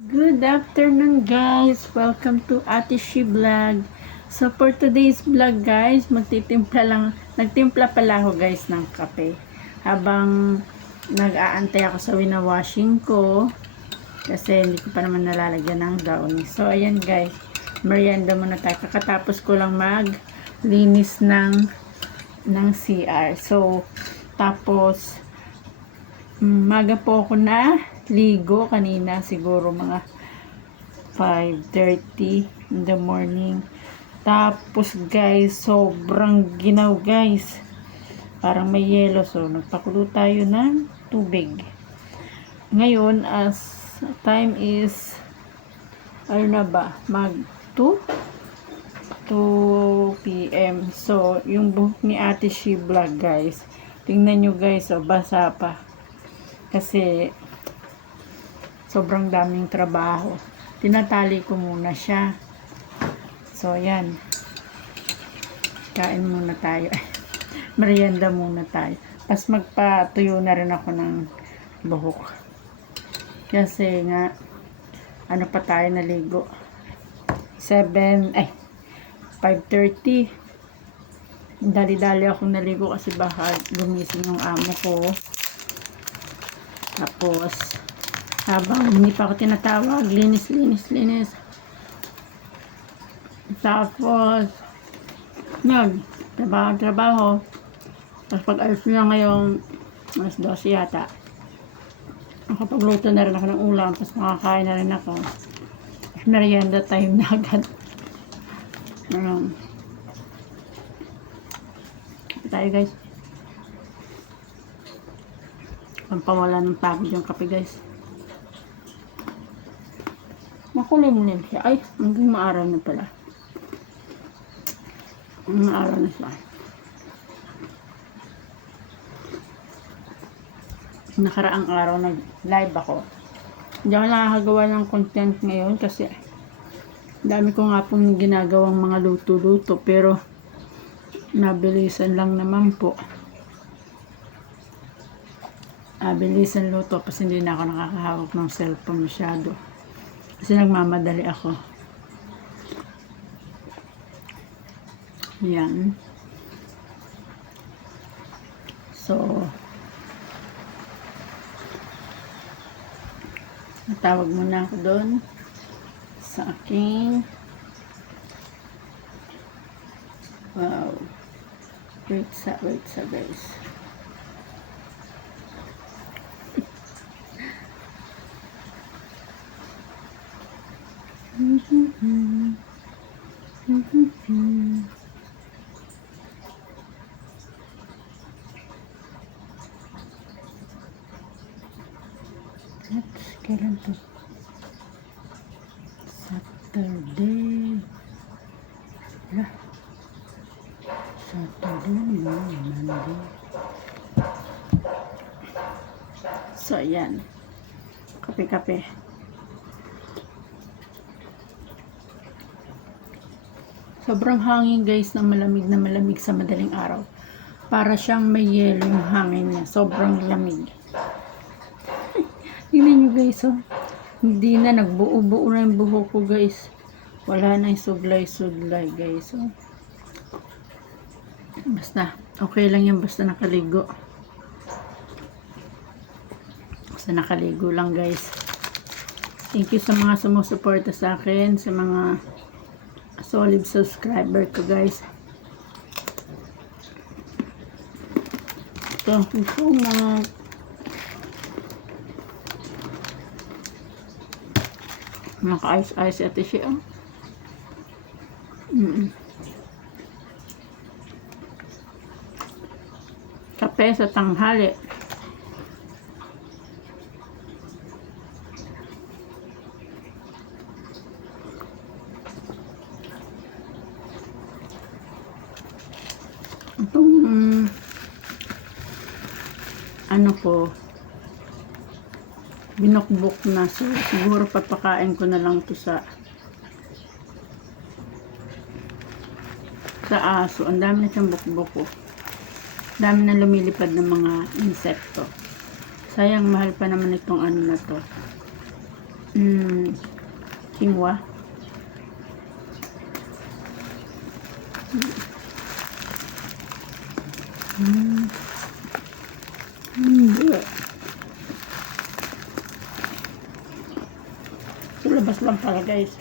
Good afternoon guys! Welcome to Ate She Vlog. So for today's vlog guys, nagtimpla pala ako guys ng kape. Habang nag-aantay ako sa winawashing ko. Kasi hindi ko pa naman nalalagyan ng downy. So ayan guys, merienda muna tayo. Kakatapos ko lang maglinis ng CR. So tapos maga po ako na ligo kanina, siguro mga 5:30 in the morning. Tapos guys, sobrang ginaw guys, parang may yelo. So nagpakulo tayo ng tubig ngayon. As time is ano na ba, mag 2 p.m. So yung buhok ni Ate She Vlog guys, tingnan nyo guys, basa pa kasi sobrang daming trabaho. Tinatali ko muna siya. So, ayan. Kain muna tayo. Merienda muna tayo. Pas magpatuyo na rin ako ng buhok. Kasi nga, ano pa tayo naligo? 5:30. Dali-dali akong naligo kasi baka gumising yung amo ko. Tapos, habang hindi pa ako tinatawag, linis. Tapos, yun, trabaho. Tapos pag alis na ngayong alas 12 yata, nakapagluto na rin ako ng ulam, tapos makakain na rin ako. Tapos merienda time na agad. Tayo guys. Pampawala ng pagod yung kape guys. Makulimlim siya. Ay, hanggang maaraw na pala. Maaraw na siya. Nakaraang araw nag-live ako. Hindi ako nakakagawa ng content ngayon kasi dami ko nga pong ginagawang mga luto-luto, pero nabilisan lang naman po. Bilisan luto kasi hindi na ako nakakahawak ng cellphone masyado. Kasi nagmamadali ako. Yan. So, natawag muna ako doon sa aking wow. Wait sa guys. Kailan to? Saturday. Monday. So, ayan. Kape. Sobrang hangin guys, ng malamig na malamig sa madaling araw. Para siyang may yelo yung hangin niya. Sobrang lamig. Tingnan nyo guys, oh. Hindi na, nagbuo-buo na yung buhok ko guys. Wala na yung suglay guys, oh. Basta, okay lang yan, basta nakaligo. Basta nakaligo lang guys. Thank you sa mga sumusuporta sa akin, sa mga solid subscriber ko guys. Thank you so much. Naka-ice ate siya. Kape sa tanghali. Itong ano ko, binukbok na. So, siguro papakain ko na lang to sa aso. Ang dami na siyang bukbok ko. Dami na lumilipad ng mga insekto. Sayang, mahal pa naman itong ano na to. quinoa. Sa labas lang pala guys.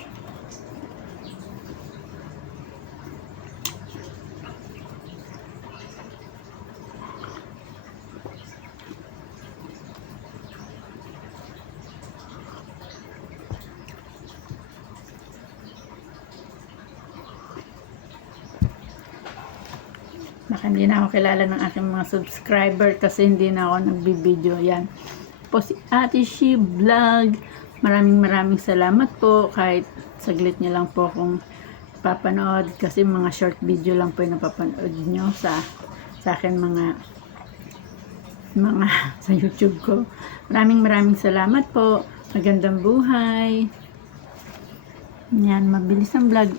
Baka hindi na ako kilala ng aking mga subscriber kasi hindi na ako nagbibideo. Yan po si Ate She Vlog. Maraming salamat po. Kahit saglit niyo lang po akong papanood kasi mga short video lang po yung napapanood nyo sa akin mga sa YouTube ko. Maraming salamat po. Magandang buhay. Yan, mabilis ang vlog.